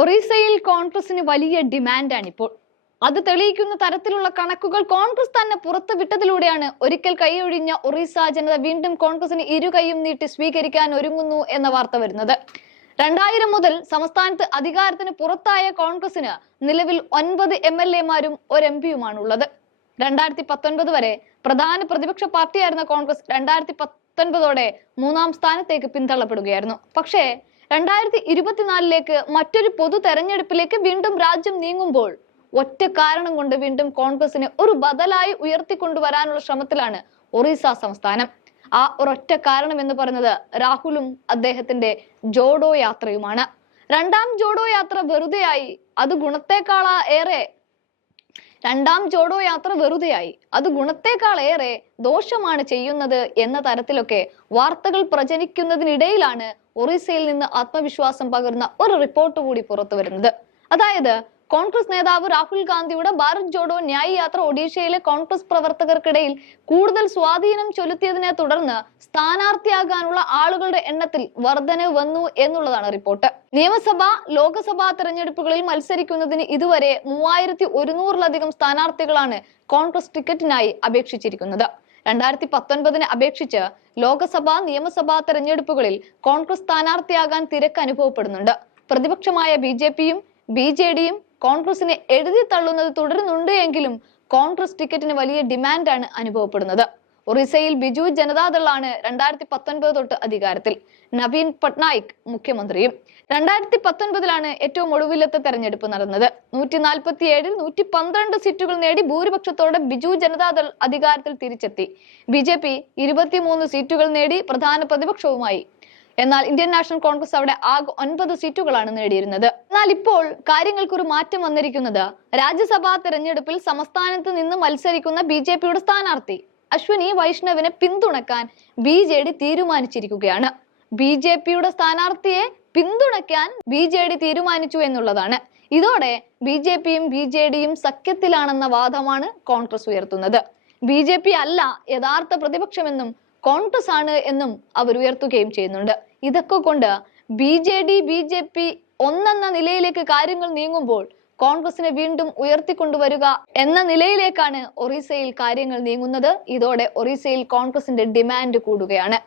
ഒറീസയിൽ കോൺഗ്രസിന് വലിയ ഡിമാൻഡാണ് ഇപ്പോൾ. അത് തെളിയിക്കുന്ന തരത്തിലുള്ള കണക്കുകൾ കോൺഗ്രസ് തന്നെ പുറത്തുവിട്ടതിലൂടെയാണ് ഒരിക്കൽ കൈയൊഴിഞ്ഞ ഒറീസ ജനത വീണ്ടും കോൺഗ്രസിന് ഇരു കൈയും നീട്ടി സ്വീകരിക്കാൻ ഒരുങ്ങുന്നു എന്ന വാർത്ത വരുന്നത്. രണ്ടായിരം മുതൽ സംസ്ഥാനത്ത് അധികാരത്തിന് പുറത്തായ കോൺഗ്രസിന് നിലവിൽ ഒൻപത് എം എൽ എമാരും ഒരു എം പിയുമാണ് ഉള്ളത് രണ്ടായിരത്തി പത്തൊൻപത് വരെ പ്രധാന പ്രതിപക്ഷ പാർട്ടിയായിരുന്ന കോൺഗ്രസ് രണ്ടായിരത്തി പത്തൊൻപതോടെ മൂന്നാം സ്ഥാനത്തേക്ക് പിന്തള്ളപ്പെടുകയായിരുന്നു. പക്ഷേ രണ്ടായിരത്തി ഇരുപത്തിനാലിലേക്ക് മറ്റൊരു പൊതു തെരഞ്ഞെടുപ്പിലേക്ക് വീണ്ടും രാജ്യം നീങ്ങുമ്പോൾ ഒറ്റ കാരണം കൊണ്ട് വീണ്ടും കോൺഗ്രസിനെ ഒരു ബദലായി ഉയർത്തിക്കൊണ്ടുവരാനുള്ള ശ്രമത്തിലാണ് ഒറീസ സംസ്ഥാനം. ആ ഒരൊറ്റ കാരണം എന്ന് പറയുന്നത് രാഹുലും അദ്ദേഹത്തിന്റെ ജോഡോ യാത്രയുമാണ്. രണ്ടാം ജോഡോ യാത്ര വെറുതെയായി അത് ഗുണത്തെക്കാളാ ഏറെ രണ്ടാം ജോഡോ യാത്ര വെറുതെയായി. അത് ഗുണത്തെക്കാളേറെ ദോഷമാണ് ചെയ്യുന്നത് എന്ന തരത്തിലൊക്കെ വാർത്തകൾ പ്രചരിക്കുന്നതിനിടയിലാണ് ഒറീസയിൽ നിന്ന് ആത്മവിശ്വാസം പകരുന്ന ഒരു റിപ്പോർട്ട് കൂടി പുറത്തു വരുന്നത് അതായത് കോൺഗ്രസ് നേതാവ് രാഹുൽ ഗാന്ധിയുടെ ഭാരത് ജോഡോ ന്യായ് യാത്ര ഒഡീഷയിലെ കോൺഗ്രസ് പ്രവർത്തകർക്കിടയിൽ കൂടുതൽ സ്വാധീനം ചെലുത്തിയതിനെ തുടർന്ന് സ്ഥാനാർത്ഥിയാകാനുള്ള ആളുകളുടെ എണ്ണത്തിൽ വർധനവ് വന്നു എന്നുള്ളതാണ് റിപ്പോർട്ട്. നിയമസഭ ലോക്സഭാ തെരഞ്ഞെടുപ്പുകളിൽ മത്സരിക്കുന്നതിന് ഇതുവരെ മൂവായിരത്തി ഒരുന്നൂറിലധികം സ്ഥാനാർത്ഥികളാണ് കോൺഗ്രസ് ടിക്കറ്റിനായി അപേക്ഷിച്ചിരിക്കുന്നത്. രണ്ടായിരത്തി പത്തൊൻപതിന് അപേക്ഷിച്ച് ലോക്സഭാ നിയമസഭാ തെരഞ്ഞെടുപ്പുകളിൽ കോൺഗ്രസ് സ്ഥാനാർത്ഥിയാകാൻ തിരക്ക് അനുഭവപ്പെടുന്നുണ്ട്. പ്രതിപക്ഷമായ ബി ജെ പിയും ബി ജെ ഡിയും കോൺഗ്രസിനെ എഴുതി തള്ളുന്നത് തുടരുന്നുണ്ട് എങ്കിലും കോൺഗ്രസ് ടിക്കറ്റിന് വലിയ ഡിമാൻഡാണ് അനുഭവപ്പെടുന്നത്. ഒറീസയിൽ ബിജു ജനതാദളാണ് രണ്ടായിരത്തി പത്തൊൻപത് തൊട്ട് അധികാരത്തിൽ. നവീൻ പട്നായിക് മുഖ്യമന്ത്രിയും. രണ്ടായിരത്തി പത്തൊൻപതിലാണ് ഏറ്റവും ഒടുവിലത്തെ തെരഞ്ഞെടുപ്പ് നടന്നത്. നൂറ്റി നാൽപ്പത്തി ഏഴിൽ നൂറ്റി പന്ത്രണ്ട് സീറ്റുകൾ നേടി ഭൂരിപക്ഷത്തോടെ ബിജു ജനതാദൾ അധികാരത്തിൽ തിരിച്ചെത്തി. ബി ജെ പി ഇരുപത്തിമൂന്ന് സീറ്റുകൾ നേടി പ്രധാന പ്രതിപക്ഷവുമായി എന്നാൽ ഇന്ത്യൻ നാഷണൽ കോൺഗ്രസ് അവിടെ ആകെ ഒൻപത് സീറ്റുകളാണ് നേടിയിരുന്നത്. എന്നാൽ ഇപ്പോൾ കാര്യങ്ങൾക്ക് ഒരു മാറ്റം വന്നിരിക്കുന്നത് രാജ്യസഭാ തെരഞ്ഞെടുപ്പിൽ സംസ്ഥാനത്ത് നിന്ന് മത്സരിക്കുന്ന ബി ജെ പിയുടെ സ്ഥാനാർത്ഥി അശ്വിനി വൈഷ്ണവിനെ പിന്തുണക്കാൻ ബി ജെ ഡി തീരുമാനിച്ചിരിക്കുകയാണ്. ബി ജെ പിയുടെ സ്ഥാനാർത്ഥിയെ പിന്തുണയ്ക്കാൻ ബി ജെ ഡി തീരുമാനിച്ചു എന്നുള്ളതാണ്. ഇതോടെ ബി ജെ പിയും ബി ജെ ഡിയും സഖ്യത്തിലാണെന്ന വാദമാണ് കോൺഗ്രസ് ഉയർത്തുന്നത്. ബി ജെ പി അല്ല യഥാർത്ഥ പ്രതിപക്ഷമെന്നും കോൺഗ്രസ് ആണ് എന്നും അവർ ഉയർത്തുകയും ചെയ്യുന്നുണ്ട്. ഇതൊക്കെ കൊണ്ട് B J D B J P ഒന്നെന്ന നിലയിലേക്ക് കാര്യങ്ങൾ നീങ്ങുമ്പോൾ കോൺഗ്രസിനെ വീണ്ടും ഉയർത്തിക്കൊണ്ടുവരിക എന്ന നിലയിലേക്കാണ് ഒറീസയിൽ കാര്യങ്ങൾ നീങ്ങുന്നത്. ഇതോടെ ഒറീസയിൽ കോൺഗ്രസിന്റെ ഡിമാൻഡ് കൂടുകയാണ്.